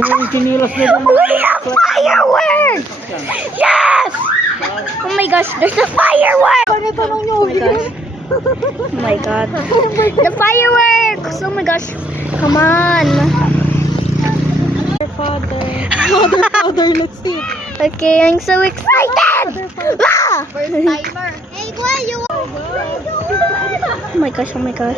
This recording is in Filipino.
Ayusin mo yung sinilas na dun. We have fireworks! Yes! Oh my gosh, there's a firework! Oh my god. The fireworks! Oh my gosh. Come on. Father, let's see. Okay, I'm so excited! Ah! First timer. Hey, Gwen, you Oh my gosh, oh my gosh.